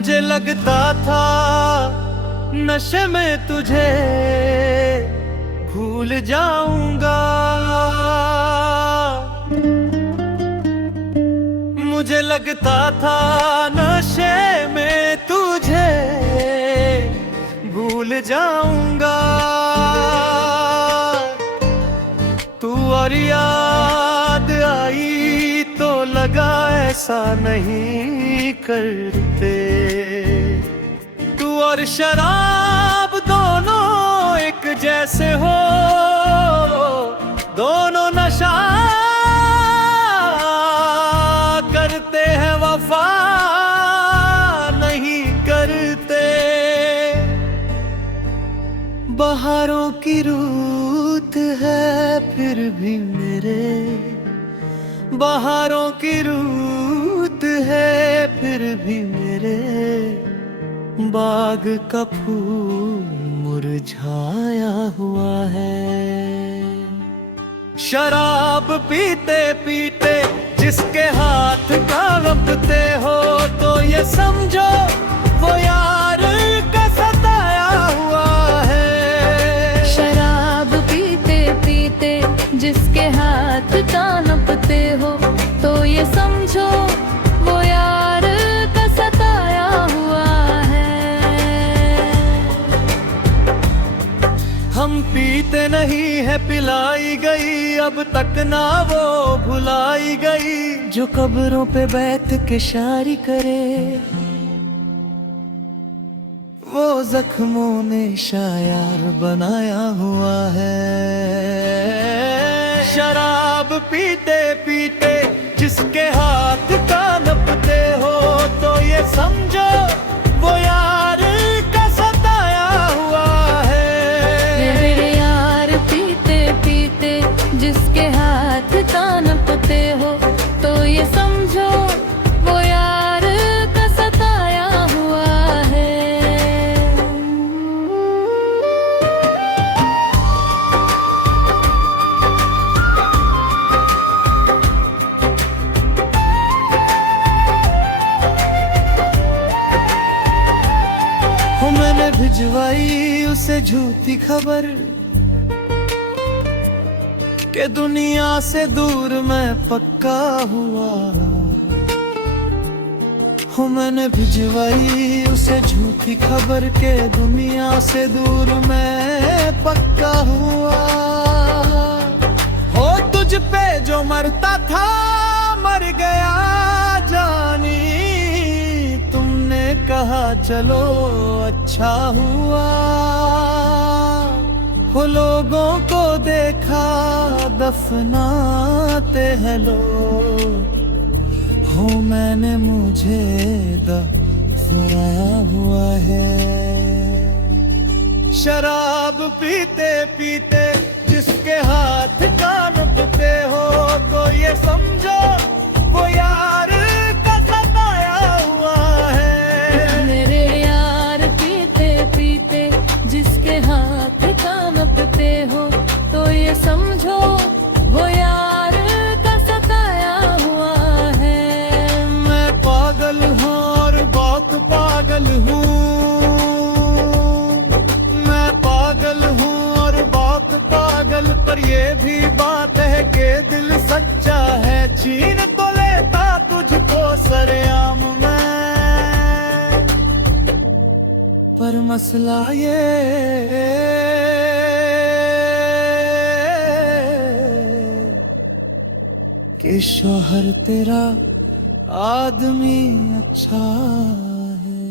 मुझे लगता था नशे में तुझे भूल जाऊंगा। मुझे लगता था नशे में तुझे भूल जाऊंगा। तू और याद आई तो लगा ऐसा नहीं करते। तू और शराब दोनों एक जैसे हो, दोनों नशा करते हैं, वफा नहीं करते। बहारों की रुत है फिर भी मेरे, बहारों की रुत है फिर भी मेरे, बाग का फूल मुरझाया हुआ है। शराब पीते पीते जिसके हाथ कांपते हो, तो ये समझो वो यार का सताया हुआ है। शराब पीते पीते जिसके हाथ कांपते हो, तो ये समझो वो यार का सताया हुआ है। हम पीते नहीं है पिलाई गई, अब तक ना वो भुलाई गई। जो कब्रों पे बैठ के शायरी करे, वो जख्मों ने शायर बनाया हुआ है। शराब पीते पीते जिसके हाथ कांपते हो, तो ये समझो वो यार का सताया हुआ है। मेरे यार पीते पीते जिसके हाथ कांपते हो, तो ये समझो वो यार का सताया हुआ है। हो मैंने भिजवाई उसे झूठी खबर कि दुनिया से दूर मैं पक्का हुआ। हो मैंने भिजवाई उसे झूठी खबर के दुनिया से दूर मैं पक्का हुआ। हो तुझ पे जो मरता था मर गया जानी, तुमने कहा चलो अच्छा हुआ। हो लोगों को देखा दफनाते हैं लोग, हो मैंने मुझे दफनाया हुआ है। शराब पीते पीते जिसके हाथ कांपते हो, तो ये समझो वो यार का सताया हुआ है। मेरे यार पीते पीते जिसके हाथ कांपते हो, तो ये समझो वो यार का सताया हुआ है। मैं पागल हूँ और बहुत पागल हूँ, मैं पागल हूँ और बहुत पागल, पर ये भी बात है कि दिल सच्चा है। छीन तो लेता तुझको सरेआम मैं, पर मसला ये कि शौहर तेरा आदमी अच्छा है।